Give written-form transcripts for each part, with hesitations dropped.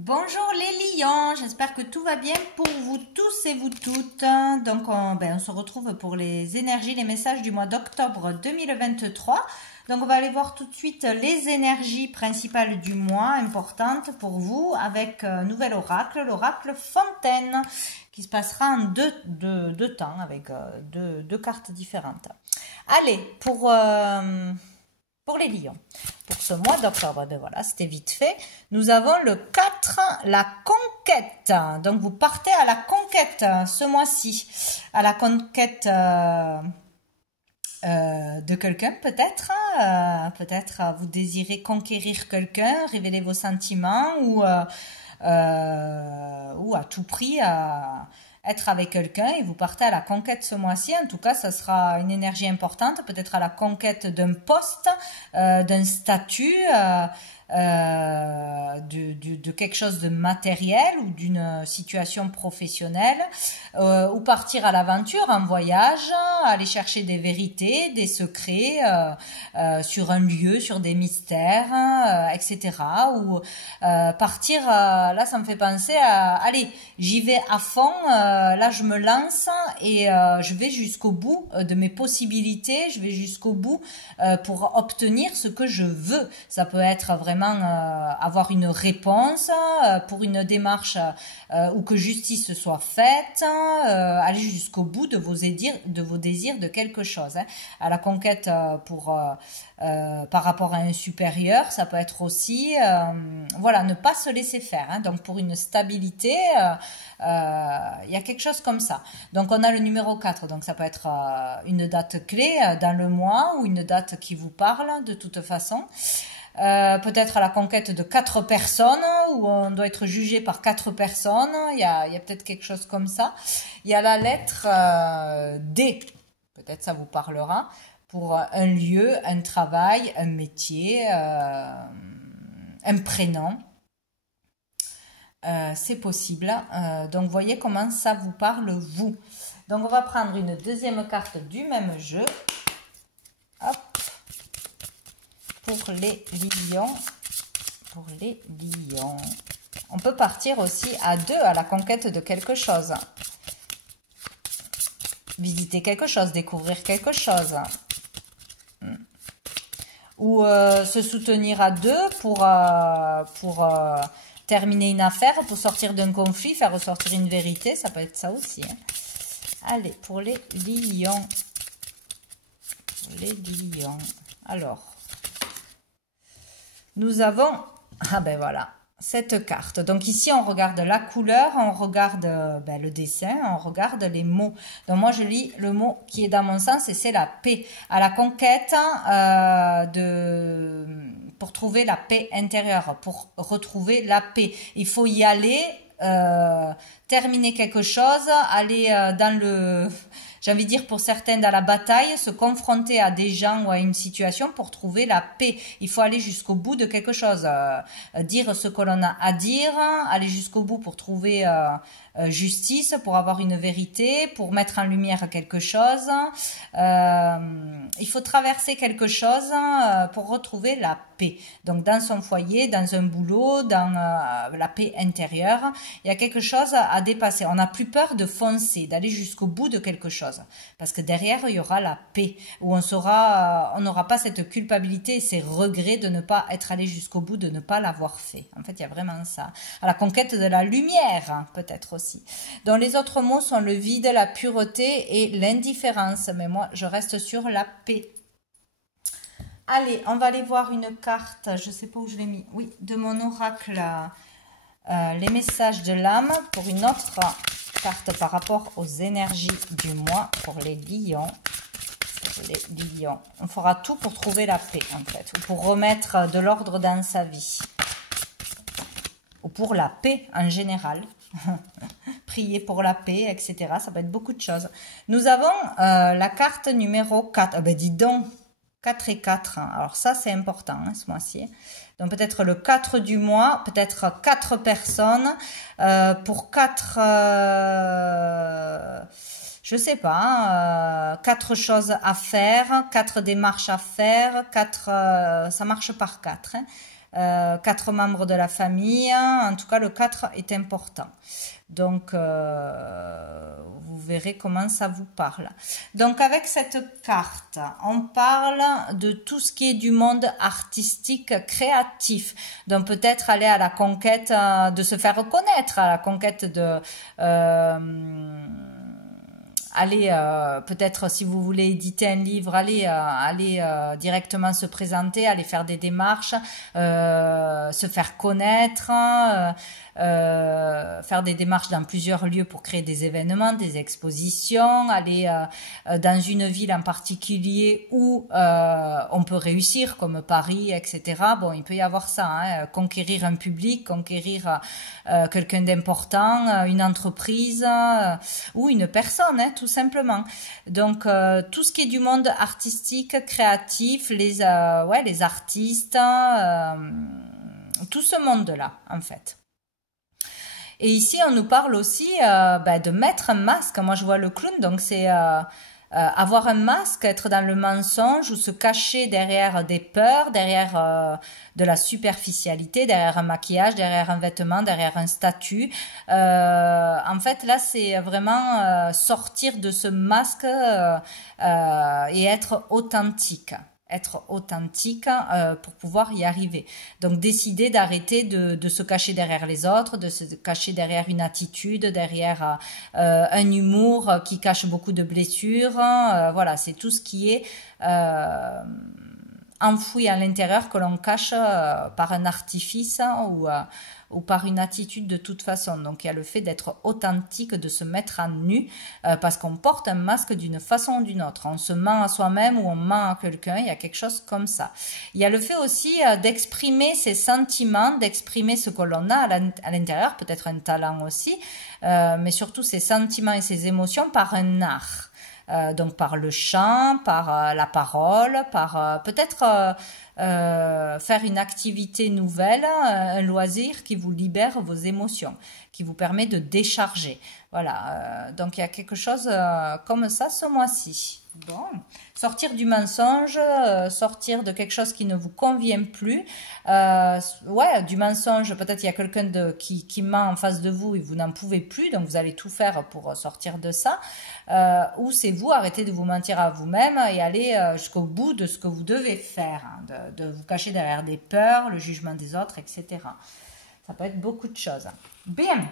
Bonjour les lions, j'espère que tout va bien pour vous tous et vous toutes. Donc on se retrouve pour les énergies, les messages du mois d'octobre 2023. Donc on va aller voir tout de suite les énergies principales du mois importantes pour vous avec un nouvel oracle, l'oracle Fontaine, qui se passera en deux temps avec deux cartes différentes. Allez, pour les lions, pour ce mois d'octobre, ben voilà, c'était vite fait. Nous avons le 4, la conquête. Donc vous partez à la conquête ce mois-ci, à la conquête de quelqu'un peut-être. Peut-être vous désirez conquérir quelqu'un, révéler vos sentiments ou à tout prix être avec quelqu'un et vous partez à la conquête ce mois-ci. En tout cas, ça sera une énergie importante, peut-être à la conquête d'un poste, d'un statut, de quelque chose de matériel ou d'une situation professionnelle, ou partir à l'aventure, en voyage, aller chercher des vérités, des secrets sur un lieu, sur des mystères, etc. Ou partir, là ça me fait penser à, allez, j'y vais à fond, là je me lance et je vais jusqu'au bout de mes possibilités, je vais jusqu'au bout pour obtenir ce que je veux. Ça peut être vraiment avoir une réponse pour une démarche ou que justice soit faite, aller jusqu'au bout de vos désirs de quelque chose. À la conquête par rapport à un supérieur, ça peut être aussi, voilà, ne pas se laisser faire. Donc pour une stabilité, il y a quelque chose comme ça. Donc on a le numéro 4, donc ça peut être une date clé dans le mois ou une date qui vous parle de toute façon. Peut-être à la conquête de 4 personnes, où on doit être jugé par 4 personnes, il y a peut-être quelque chose comme ça. Il y a la lettre D, peut-être ça vous parlera, pour un lieu, un travail, un métier, un prénom. C'est possible. Donc voyez comment ça vous parle vous. Donc on va prendre une deuxième carte du même jeu. Hop. Pour les lions. Pour les lions. On peut partir aussi à deux à la conquête de quelque chose. Visiter quelque chose, découvrir quelque chose. Ou se soutenir à deux pour terminer une affaire, pour sortir d'un conflit, faire ressortir une vérité. Ça peut être ça aussi. Allez, pour les lions. Les lions. Alors. Nous avons, voilà, cette carte. Donc ici, on regarde la couleur, on regarde le dessin, on regarde les mots. Donc moi, je lis le mot qui est dans mon sens et c'est la paix. À la conquête pour trouver la paix intérieure, pour retrouver la paix. Il faut y aller, terminer quelque chose, aller dans le... J'ai envie de dire pour certains dans la bataille, se confronter à des gens ou à une situation pour trouver la paix. Il faut aller jusqu'au bout de quelque chose, dire ce que l'on a à dire, aller jusqu'au bout pour trouver justice, pour avoir une vérité, pour mettre en lumière quelque chose. Il faut traverser quelque chose pour retrouver la paix. Donc dans son foyer, dans un boulot, dans la paix intérieure, il y a quelque chose à dépasser. On n'a plus peur de foncer, d'aller jusqu'au bout de quelque chose. Parce que derrière, il y aura la paix, où on n'aura pas cette culpabilité et ces regrets de ne pas être allé jusqu'au bout, de ne pas l'avoir fait. En fait, il y a vraiment ça. À la conquête de la lumière, peut-être aussi. Donc les autres mots sont le vide, la pureté et l'indifférence. Mais moi, je reste sur la paix. Allez, on va aller voir une carte, je ne sais pas où je l'ai mis, oui, de mon oracle, les messages de l'âme, pour une autre carte par rapport aux énergies du mois, pour les lions. Les lions. On fera tout pour trouver la paix, en fait, ou pour remettre de l'ordre dans sa vie, ou pour la paix en général. Prier pour la paix, etc. Ça peut être beaucoup de choses. Nous avons la carte numéro 4. Ah ben dis donc, 4 et 4. Alors ça, c'est important ce mois-ci. Donc peut-être le 4 du mois, peut-être 4 personnes pour 4... je sais pas, 4 choses à faire, 4 démarches à faire, 4, ça marche par 4. 4 membres de la famille. En tout cas, le 4 est important. Donc, vous verrez comment ça vous parle. Donc, avec cette carte, on parle de tout ce qui est du monde artistique, créatif. Donc, peut-être aller à la conquête de se faire reconnaître, à la conquête de... allez, peut-être si vous voulez éditer un livre, allez directement se présenter, aller faire des démarches, se faire connaître, faire des démarches dans plusieurs lieux pour créer des événements, des expositions, aller dans une ville en particulier où on peut réussir, comme Paris, etc. Bon, il peut y avoir ça, hein, conquérir un public, conquérir quelqu'un d'important, une entreprise ou une personne, hein, tout simplement. Donc, tout ce qui est du monde artistique, créatif, les artistes, tout ce monde-là, en fait. Et ici, on nous parle aussi de mettre un masque. Moi, je vois le clown, donc c'est avoir un masque, être dans le mensonge ou se cacher derrière des peurs, derrière de la superficialité, derrière un maquillage, derrière un vêtement, derrière un statut. En fait, là, c'est vraiment sortir de ce masque et être authentique. Être authentique pour pouvoir y arriver. Donc décider d'arrêter de se cacher derrière les autres, de se cacher derrière une attitude, derrière un humour qui cache beaucoup de blessures. Voilà, c'est tout ce qui est enfoui à l'intérieur que l'on cache par un artifice ou par une attitude de toute façon. Donc il y a le fait d'être authentique, de se mettre à nu parce qu'on porte un masque d'une façon ou d'une autre. On se ment à soi-même ou on ment à quelqu'un, il y a quelque chose comme ça. Il y a le fait aussi d'exprimer ses sentiments, d'exprimer ce que l'on a à l'intérieur, peut-être un talent aussi, mais surtout ses sentiments et ses émotions par un art. Donc par le chant, par la parole, par peut-être faire une activité nouvelle, un loisir qui vous libère vos émotions, qui vous permet de décharger. Voilà, donc il y a quelque chose comme ça ce mois-ci. Bon, sortir du mensonge, sortir de quelque chose qui ne vous convient plus. Du mensonge, peut-être il y a quelqu'un qui ment en face de vous et vous n'en pouvez plus, donc vous allez tout faire pour sortir de ça. Ou c'est vous, arrêtez de vous mentir à vous-même et aller jusqu'au bout de ce que vous devez faire, hein, de vous cacher derrière des peurs, le jugement des autres, etc. Ça peut être beaucoup de choses. Bien.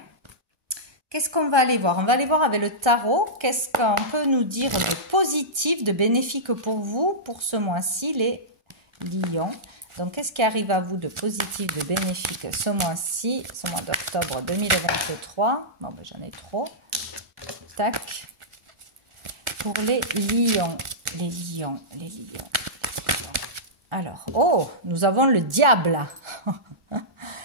Qu'est-ce qu'on va aller voir? On va aller voir avec le tarot. Qu'est-ce qu'on peut nous dire de positif, de bénéfique pour vous, pour ce mois-ci, les lions? Donc, qu'est-ce qui arrive à vous de positif, de bénéfique ce mois-ci, ce mois d'octobre 2023? Bon, ben, j'en ai trop. Tac. Pour les lions. Les lions, les lions. Alors, oh, nous avons le diable.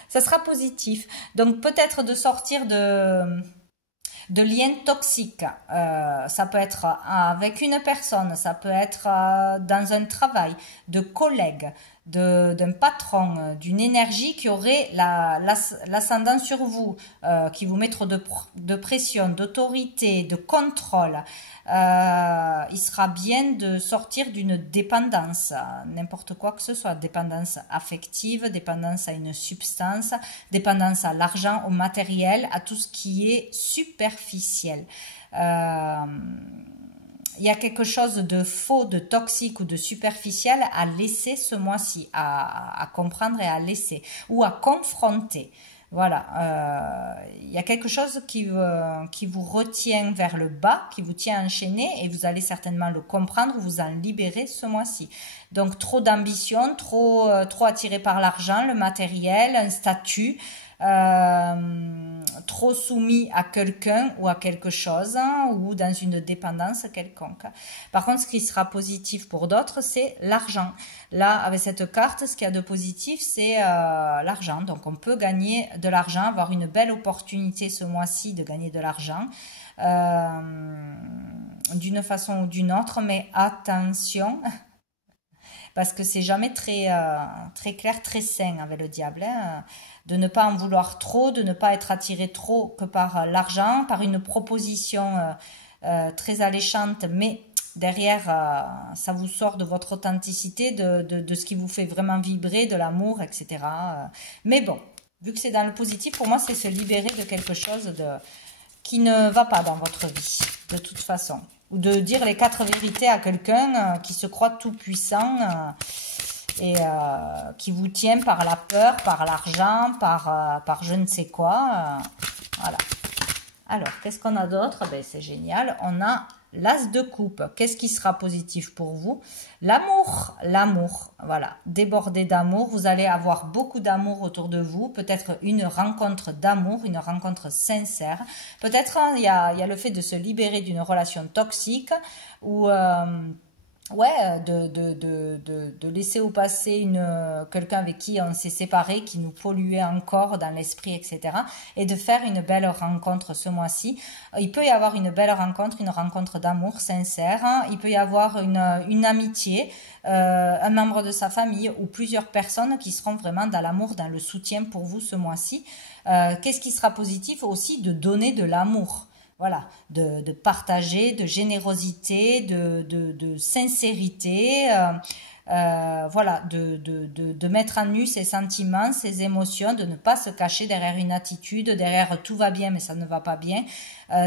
Ça sera positif. Donc, peut-être de sortir de liens toxiques. Ça peut être avec une personne, ça peut être dans un travail, de collègues, d'un patron, d'une énergie qui aurait l'ascendant sur vous, qui vous mettra de pression, d'autorité, de contrôle. Il sera bien de sortir d'une dépendance, n'importe quoi que ce soit, dépendance affective, dépendance à une substance, dépendance à l'argent, au matériel, à tout ce qui est superficiel. Il y a quelque chose de faux, de toxique ou de superficiel à laisser ce mois-ci, à comprendre et à laisser, ou à confronter. Voilà, il y a quelque chose qui vous retient vers le bas, qui vous tient enchaîné et vous allez certainement le comprendre, vous en libérer ce mois-ci. Donc trop d'ambition, trop attiré par l'argent, le matériel, un statut, trop soumis à quelqu'un ou à quelque chose, hein, ou dans une dépendance quelconque. Par contre, ce qui sera positif pour d'autres, c'est l'argent. Là, avec cette carte, ce qu'il y a de positif, c'est l'argent. Donc, on peut gagner de l'argent, avoir une belle opportunité ce mois-ci de gagner de l'argent, d'une façon ou d'une autre, mais attention, parce que c'est jamais très clair, très sain avec le diable, hein, de ne pas en vouloir trop, de ne pas être attiré trop que par l'argent, par une proposition très alléchante, mais derrière, ça vous sort de votre authenticité, de ce qui vous fait vraiment vibrer, de l'amour, etc. Mais bon, vu que c'est dans le positif, pour moi, c'est se libérer de quelque chose qui ne va pas dans votre vie, de toute façon. Ou de dire les 4 vérités à quelqu'un qui se croit tout puissant et qui vous tient par la peur, par l'argent, par je ne sais quoi. Voilà. Alors, qu'est-ce qu'on a d'autre? Ben, c'est génial. On a l'as de coupe. Qu'est-ce qui sera positif pour vous? L'amour. L'amour. Voilà. Débordé d'amour. Vous allez avoir beaucoup d'amour autour de vous. Peut-être une rencontre d'amour, une rencontre sincère. Peut-être il y a le fait de se libérer d'une relation toxique ou... ouais, de laisser au passé quelqu'un avec qui on s'est séparé, qui nous polluait encore dans l'esprit, etc. Et de faire une belle rencontre ce mois-ci. Il peut y avoir une belle rencontre, une rencontre d'amour sincère. Il peut y avoir une amitié, un membre de sa famille ou plusieurs personnes qui seront vraiment dans l'amour, dans le soutien pour vous ce mois-ci. Qu'est-ce qui sera positif aussi? De donner de l'amour. Voilà, de partager, de générosité, de sincérité, voilà, de mettre à nu ses sentiments, ses émotions, de ne pas se cacher derrière une attitude, derrière tout va bien mais ça ne va pas bien,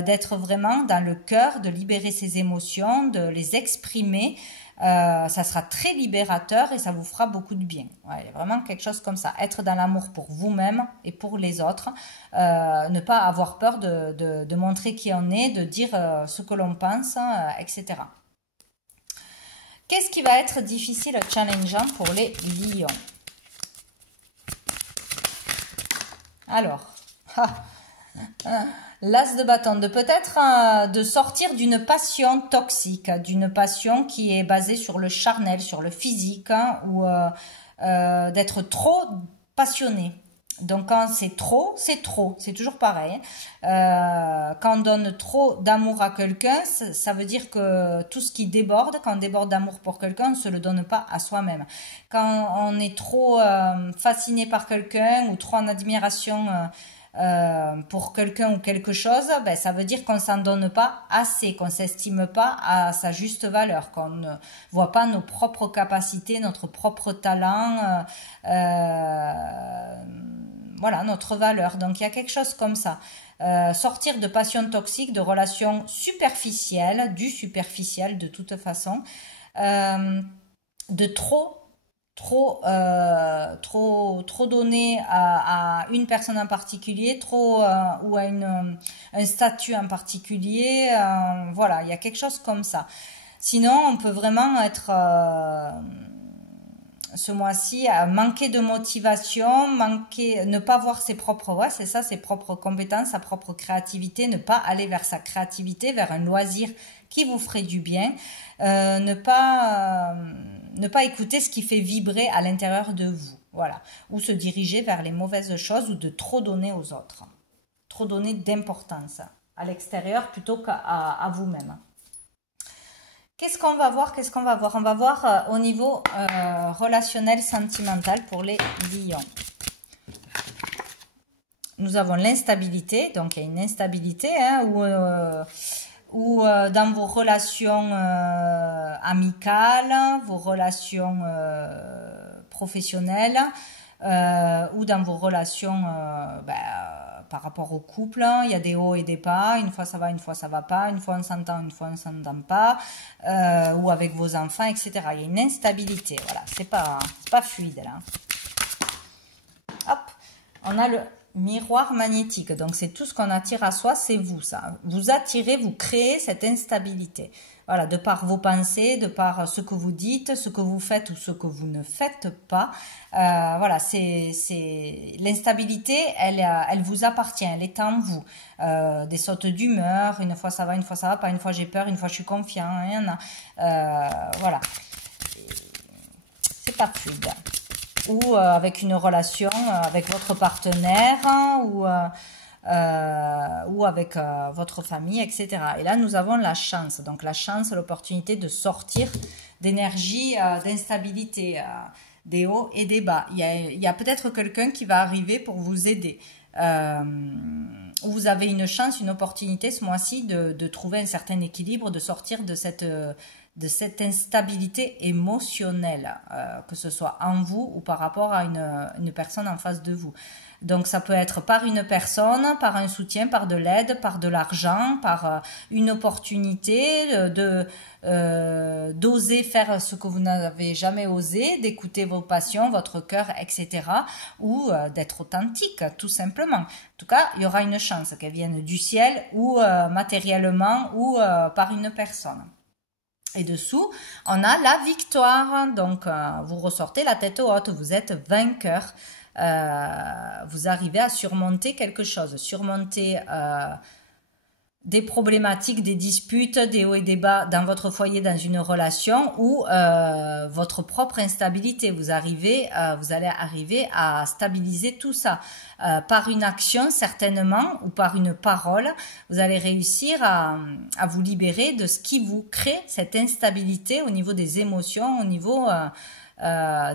d'être vraiment dans le cœur, de libérer ses émotions, de les exprimer. Ça sera très libérateur et ça vous fera beaucoup de bien. Ouais, vraiment quelque chose comme ça. Être dans l'amour pour vous-même et pour les autres. Ne pas avoir peur de montrer qui on est, de dire ce que l'on pense, etc. Qu'est-ce qui va être difficile, challengeant pour les lions? Alors, l'as de bâton, de peut-être de sortir d'une passion toxique, d'une passion qui est basée sur le charnel, sur le physique, ou d'être trop passionné. Donc quand c'est trop, c'est toujours pareil. Quand on donne trop d'amour à quelqu'un, ça veut dire que tout ce qui déborde, quand on déborde d'amour pour quelqu'un, on ne se le donne pas à soi-même. Quand on est trop fasciné par quelqu'un ou trop en admiration pour quelqu'un ou quelque chose, ben, ça veut dire qu'on s'en donne pas assez, qu'on s'estime pas à sa juste valeur, qu'on ne voit pas nos propres capacités, notre propre talent, voilà, notre valeur. Donc il y a quelque chose comme ça. Sortir de passions toxiques, de relations superficielles, du superficiel de toute façon, de trop donner à une personne en particulier, ou à un statut en particulier, voilà, il y a quelque chose comme ça. Sinon, on peut vraiment être ce mois-ci à manquer de motivation, ne pas voir ses propres, ouais, c'est ça, ses propres compétences, sa propre créativité, ne pas aller vers sa créativité, vers un loisir qui vous ferait du bien, ne pas écouter ce qui fait vibrer à l'intérieur de vous, voilà, ou se diriger vers les mauvaises choses ou de trop donner aux autres, trop donner d'importance à l'extérieur plutôt qu'à vous-même. Qu'est-ce qu'on va voir? On va voir au niveau relationnel, sentimental pour les lions. Nous avons l'instabilité, donc il y a une instabilité, hein, ou dans vos relations amicales, vos relations professionnelles, ou dans vos relations par rapport au couple, il y a des hauts et des bas, une fois ça va, une fois ça va pas, une fois on s'entend, une fois on s'entend pas, ou avec vos enfants, etc. Il y a une instabilité, voilà, c'est pas fluide là. Hop, on a le miroir magnétique, donc c'est tout ce qu'on attire à soi, c'est vous, ça. Vous attirez, vous créez cette instabilité. Voilà, de par vos pensées, de par ce que vous dites, ce que vous faites ou ce que vous ne faites pas. Voilà, l'instabilité, elle vous appartient, elle est en vous. Des sautes d'humeur, une fois ça va, une fois ça va pas, une fois j'ai peur, une fois je suis confiant, voilà. C'est pas fluide. Ou avec une relation avec votre partenaire, ou avec votre famille, etc. Et là, nous avons la chance. Donc, la chance, l'opportunité de sortir d'énergie, d'instabilité, des hauts et des bas. Il y a peut-être quelqu'un qui va arriver pour vous aider. où vous avez une chance, une opportunité ce mois-ci de trouver un certain équilibre, de sortir de cette instabilité émotionnelle, que ce soit en vous ou par rapport à une personne en face de vous. Donc ça peut être par une personne, par un soutien, par de l'aide, par de l'argent, par une opportunité d'oser faire ce que vous n'avez jamais osé, d'écouter vos passions, votre cœur, etc. Ou d'être authentique, tout simplement. En tout cas, il y aura une chance qu'elle vienne du ciel ou matériellement ou par une personne. Et dessous, on a la victoire. Donc, vous ressortez la tête haute, vous êtes vainqueur. Vous arrivez à surmonter quelque chose, surmonter des problématiques, des disputes, des hauts et des bas dans votre foyer, dans une relation ou votre propre instabilité. Vous allez arriver à stabiliser tout ça par une action certainement ou par une parole. Vous allez réussir à vous libérer de ce qui vous crée cette instabilité au niveau des émotions, au niveau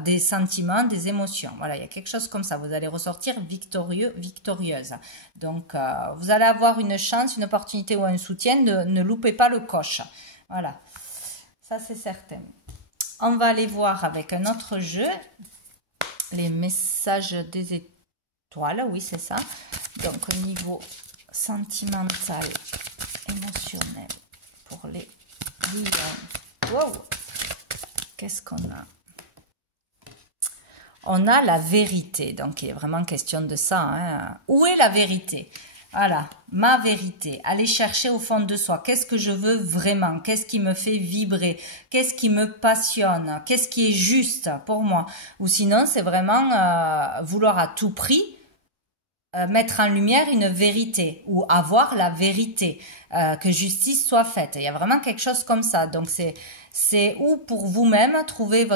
des sentiments, des émotions. Voilà, il y a quelque chose comme ça. Vous allez ressortir victorieuse. Donc, vous allez avoir une chance, une opportunité ou un soutien. Ne loupez pas le coche. Voilà, ça c'est certain. On va aller voir avec un autre jeu les messages des étoiles. Oui, c'est ça. Donc, au niveau sentimental, émotionnel pour les lions. Wow! Qu'est-ce qu'on a? On a la vérité, donc il est vraiment question de ça. Hein. Où est la vérité? Voilà, ma vérité. Allez chercher au fond de soi. Qu'est-ce que je veux vraiment? Qu'est-ce qui me fait vibrer? Qu'est-ce qui me passionne? Qu'est-ce qui est juste pour moi? Ou sinon, c'est vraiment vouloir à tout prix mettre en lumière une vérité ou avoir la vérité, que justice soit faite. Il y a vraiment quelque chose comme ça. Donc c'est où pour vous-même trouver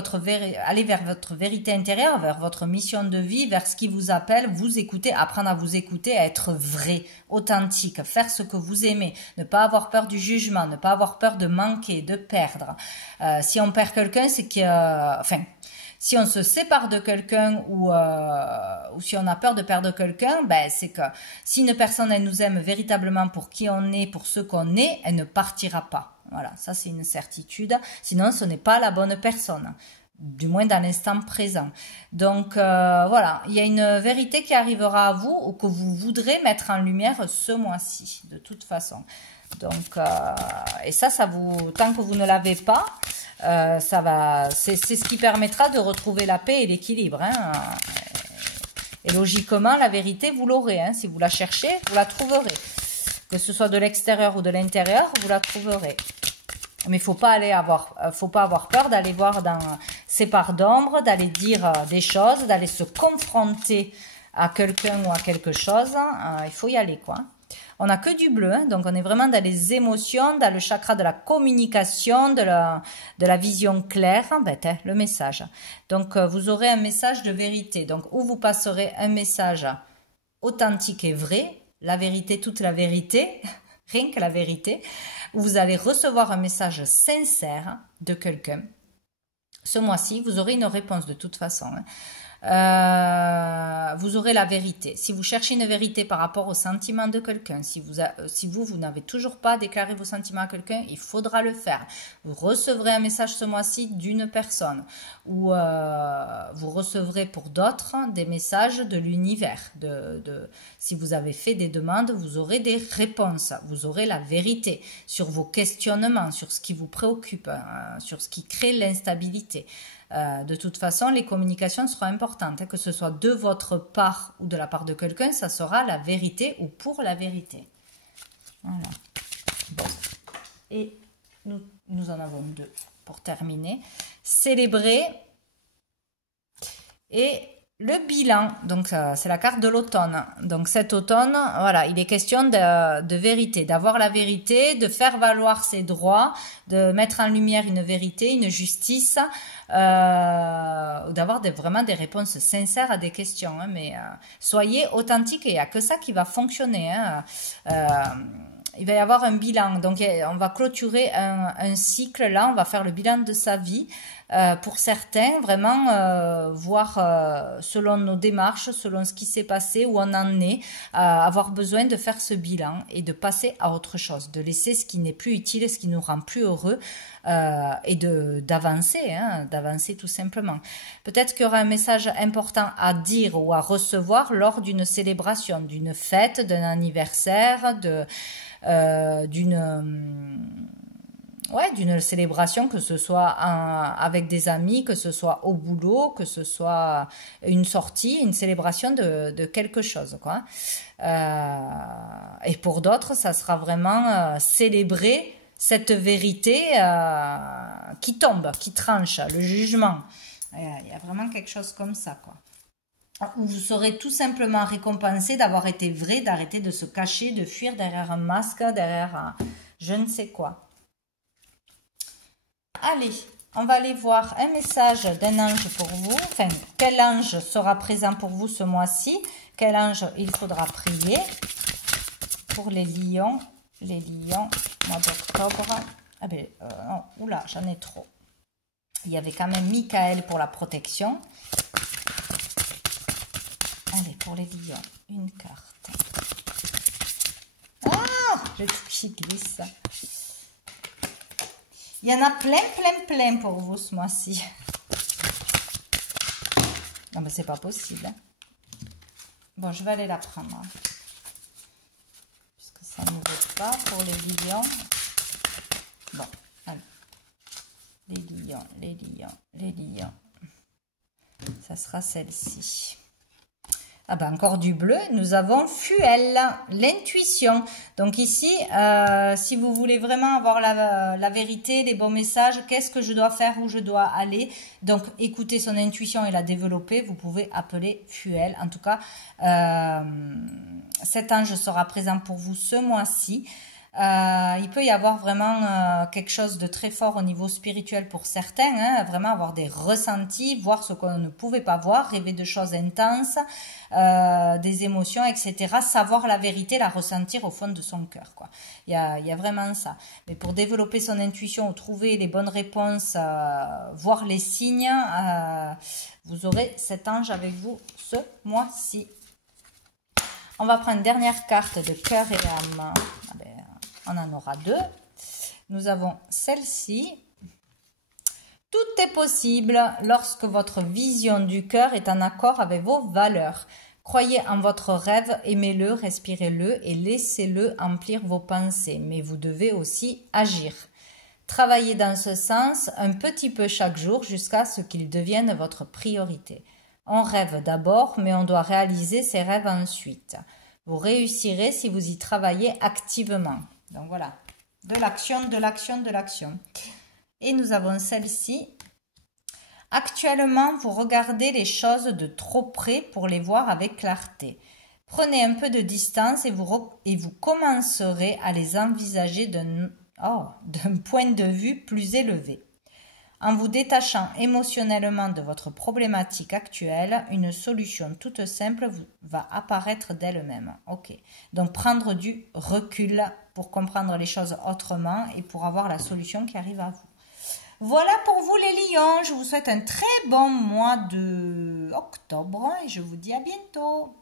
aller vers votre vérité intérieure, vers votre mission de vie, vers ce qui vous appelle, vous écouter, apprendre à vous écouter, à être vrai, authentique, faire ce que vous aimez, ne pas avoir peur du jugement, ne pas avoir peur de manquer, de perdre. Si on perd quelqu'un, c'est si on se sépare de quelqu'un ou si on a peur de perdre quelqu'un, c'est que si une personne elle nous aime véritablement pour qui on est, pour ce qu'on est, elle ne partira pas. Voilà, ça c'est une certitude. Sinon, ce n'est pas la bonne personne, du moins dans l'instant présent. Donc voilà, il y a une vérité qui arrivera à vous ou que vous voudrez mettre en lumière ce mois-ci, de toute façon. Donc, et ça vous, tant que vous ne l'avez pas, ça va, c'est ce qui permettra de retrouver la paix et l'équilibre. Hein. Et logiquement, la vérité, vous l'aurez. Hein. Si vous la cherchez, vous la trouverez. Que ce soit de l'extérieur ou de l'intérieur, vous la trouverez. Mais faut pas avoir peur d'aller voir dans ces parts d'ombre, d'aller dire des choses, d'aller se confronter à quelqu'un ou à quelque chose. Il faut y aller, quoi. On n'a que du bleu, hein, donc on est vraiment dans les émotions, dans le chakra de la communication, de la vision claire, en fait, hein, le message. Donc vous aurez un message de vérité, donc où vous passerez un message authentique et vrai, la vérité, toute la vérité, rien que la vérité, où vous allez recevoir un message sincère de quelqu'un. Ce mois-ci, vous aurez une réponse de toute façon. Hein. Vous aurez la vérité. Si vous cherchez une vérité par rapport aux sentiments de quelqu'un, si vous n'avez toujours pas déclaré vos sentiments à quelqu'un, il faudra le faire. Vous recevrez un message ce mois-ci d'une personne ou vous recevrez pour d'autres des messages de l'univers. Si vous avez fait des demandes, vous aurez des réponses. Vous aurez la vérité sur vos questionnements, sur ce qui vous préoccupe, sur ce qui crée l'instabilité. De toute façon, les communications seront importantes, hein, que ce soit de votre part ou de la part de quelqu'un, ça sera la vérité ou pour la vérité. Voilà. Bon. Et nous en avons deux pour terminer. Célébrer et le bilan. Donc, c'est la carte de l'automne. Donc, cet automne, voilà, il est question de vérité, d'avoir la vérité, de faire valoir ses droits, de mettre en lumière une vérité, une justice, d'avoir vraiment des réponses sincères à des questions. Hein, mais soyez authentiques et il n'y a que ça qui va fonctionner. Hein. Il va y avoir un bilan, donc on va clôturer un cycle là, on va faire le bilan de sa vie, pour certains, vraiment voir selon nos démarches, selon ce qui s'est passé, où on en est, avoir besoin de faire ce bilan et de passer à autre chose, de laisser ce qui n'est plus utile, ce qui nous rend plus heureux et d'avancer, hein, d'avancer tout simplement. Peut-être qu'il y aura un message important à dire ou à recevoir lors d'une célébration, d'une fête, d'un anniversaire, d'une célébration, que ce soit avec des amis, que ce soit au boulot, que ce soit une sortie, une célébration de quelque chose, quoi. Et pour d'autres, ça sera vraiment célébrer cette vérité qui tombe, qui tranche, le jugement. Il y a vraiment quelque chose comme ça, quoi. Où vous serez tout simplement récompensé d'avoir été vrai, d'arrêter de se cacher, de fuir derrière un masque, derrière je ne sais quoi. Allez, on va aller voir un message d'un ange pour vous. Enfin, quel ange sera présent pour vous ce mois-ci? Quel ange il faudra prier pour les lions? Les lions, mois d'octobre. Ah ben, non, oula, j'en ai trop. Il y avait quand même Michael pour la protection. Allez, pour les lions, une carte. Ah, j'ai tout qui glisse. Il y en a plein pour vous ce mois-ci. Non, mais c'est pas possible. Hein. Bon, je vais aller la prendre. Hein. Puisque ça ne veut pas pour les lions. Bon, allez. Les lions. Ça sera celle-ci. Ah ben encore du bleu, nous avons Fuel, l'intuition. Donc ici, si vous voulez vraiment avoir la vérité, les bons messages, qu'est-ce que je dois faire, où je dois aller, donc écouter son intuition et la développer, vous pouvez appeler Fuel. En tout cas, cet ange sera présent pour vous ce mois-ci. Il peut y avoir vraiment quelque chose de très fort au niveau spirituel pour certains, hein, vraiment avoir des ressentis, voir ce qu'on ne pouvait pas voir, rêver de choses intenses, des émotions, etc. Savoir la vérité, la ressentir au fond de son cœur, quoi. Il y a vraiment ça. Mais pour développer son intuition, trouver les bonnes réponses, voir les signes, vous aurez cet ange avec vous ce mois-ci. On va prendre une dernière carte de cœur et âme. Ah ben, on en aura deux. Nous avons celle-ci. Tout est possible lorsque votre vision du cœur est en accord avec vos valeurs. Croyez en votre rêve, aimez-le, respirez-le et laissez-le emplir vos pensées. Mais vous devez aussi agir. Travaillez dans ce sens un petit peu chaque jour jusqu'à ce qu'il devienne votre priorité. On rêve d'abord, mais on doit réaliser ses rêves ensuite. Vous réussirez si vous y travaillez activement. Donc voilà, de l'action. Et nous avons celle-ci. Actuellement, vous regardez les choses de trop près pour les voir avec clarté. Prenez un peu de distance et vous commencerez à les envisager d'un point de vue plus élevé. En vous détachant émotionnellement de votre problématique actuelle, une solution toute simple va apparaître d'elle-même. Ok. Donc prendre du recul pour comprendre les choses autrement et pour avoir la solution qui arrive à vous. Voilà pour vous les lions. Je vous souhaite un très bon mois de octobre et je vous dis à bientôt.